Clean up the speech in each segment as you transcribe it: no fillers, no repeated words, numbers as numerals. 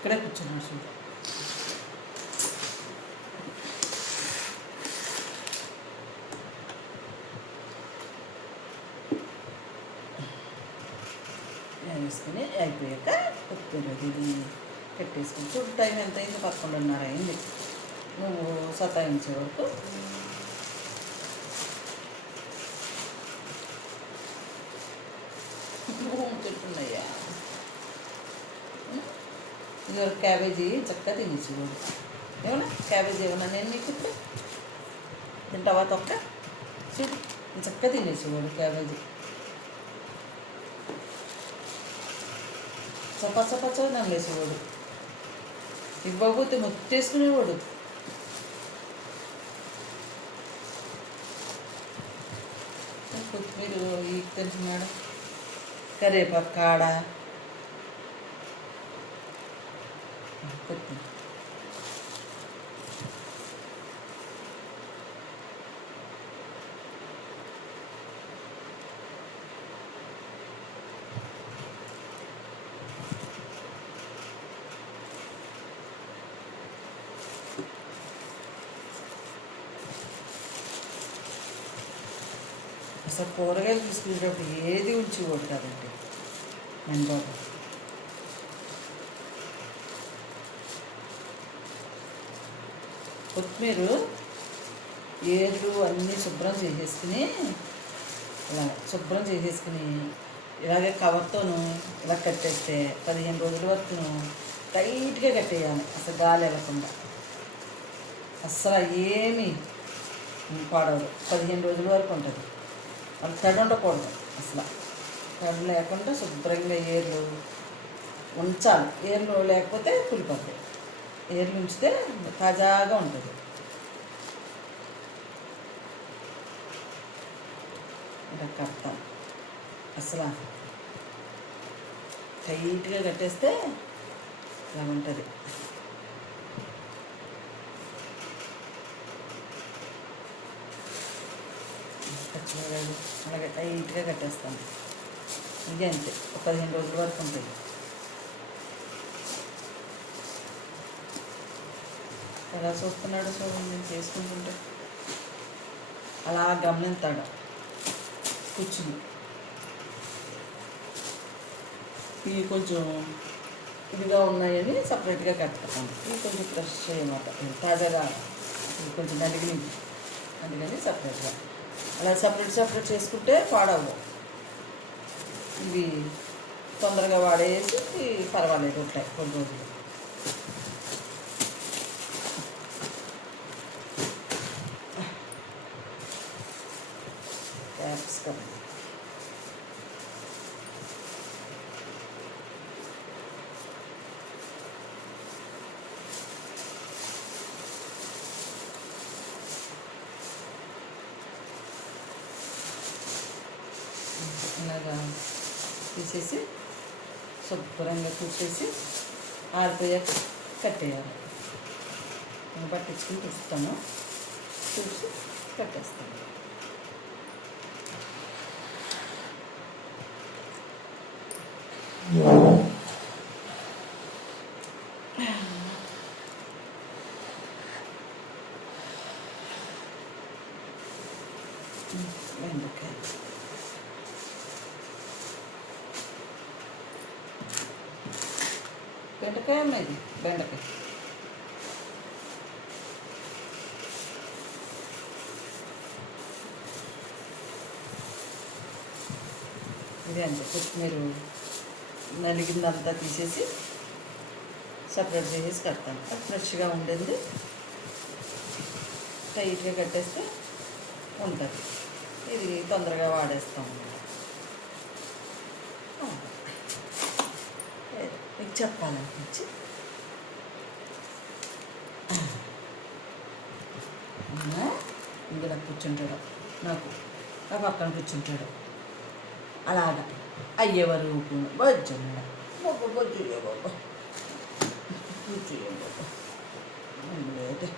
ఇక్కడే కూర్చున్నాడు చూడు. వేసుకుని అయిపోయాక కొత్తిమీర ఇది పెట్టేసుకుని చూడు. టైం ఎంత అయింది? 11:30 అయింది. నువ్వు సతాయించే వరకు చెప్తున్నాయ్యా. ఇది క్యాబేజీ చక్కగా తినేసి వాడు. ఏమన్నా క్యాబేజీ ఏమన్నా నేను నీకు ఇప్పుడు తింటావా? తొక్క చూడు చక్కగా తినేసేవాడు క్యాబేజీ. చపచపచ నమ్మేసేవాడు. ఇవ్వకపోతే మొత్తేసుకునేవాడు. కొత్తిమీర ఈ తింటున్నాడు. కరివేపాకు కాడ కొత్తిమీర అసలు కూరగాయలు తీసుకునేటప్పుడు ఏది ఉంచేవాడు కాదండి మన బాబు. కొత్తిమీర ఏర్లు అన్నీ శుభ్రం చేసేసుకుని ఇలా శుభ్రం చేసేసుకుని ఇలాగే కవర్తోను ఇలా కట్టేస్తే 15 రోజుల వరకు టైట్గా కట్టేయాలి. అసలు గాలి వెళ్ళకుండా. అస్సలు ఏమీ పాడవదు. 15 రోజుల వరకు ఉంటుంది. అది తడి ఉండకూడదు. అసలు తడి లేకుండా శుభ్రంగా ఏర్లు ఉంచాలి. ఏర్లు లేకపోతే కులిపోతాయి. ఏర్లు ఉంచితే తాజాగా ఉంటుంది. ఇలా కడతాం. అసలు టైట్గా కట్టేస్తే ఇలా ఉంటుంది. పచ్చిమిరకాయలు అలాగే టైట్గా కట్టేస్తాను. ఇదే అంతే. 15 రోజుల వరకు ఉంటుంది. ఎలా చూస్తున్నాడు చూడండి. నేను చేసుకుంటుంటే అలా గమనిస్తాడు కూర్చుని. ఇవి కొంచెం ఇదిగా ఉన్నాయని సపరేట్గా కట్టుకుంటాను. ఇవి కొంచెం ఫ్రెష్ చేయమాట తాజాగా ఇవి కొంచెం నలిగి అందుకని సపరేట్గా అలా సపరేట్ చేసుకుంటే పాడవు. ఇవి తొందరగా వాడేసి పర్వాలేదు ఉంటాయి కొన్ని రోజులు. క్యాప్సికమ్ ఇలాగా తీసేసి శుభ్రంగా చూసేసి ఆరిపోయాక కట్టేయాలి. పట్టించుకుని తీస్తాను. చూసి కట్టేస్తాను. బెండకాయ బెండకాయ ఉన్నది. బెండకాయ ఇదే అంతే. కొత్తిమీర నలిగిందంతా తీసేసి సపరేట్ చేసేసి కడతాను. అది ఫ్రెష్గా ఉండేది టైట్గా కట్టేస్తే ఉంటుంది. ఇది తొందరగా వాడేస్తాము. మీకు చెప్పాలనిపించి ఇందులో కూర్చుంటాడు. నాకు ఆ పక్కన కూర్చుంటాడు. అలాగా అయ్యేవారు బొజ్జన్నాడు. బాబా బొజ్జు బాబా కూర్చో బాబా లేదు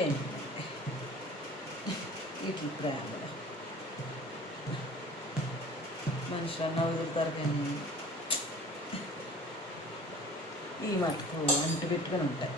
ఏంటంటే ఇట్లా ప్రేమలో మనుషులు వదులుతారు కానీ ఈ మటుకు అంటు పెట్టుకొని ఉంటాయి.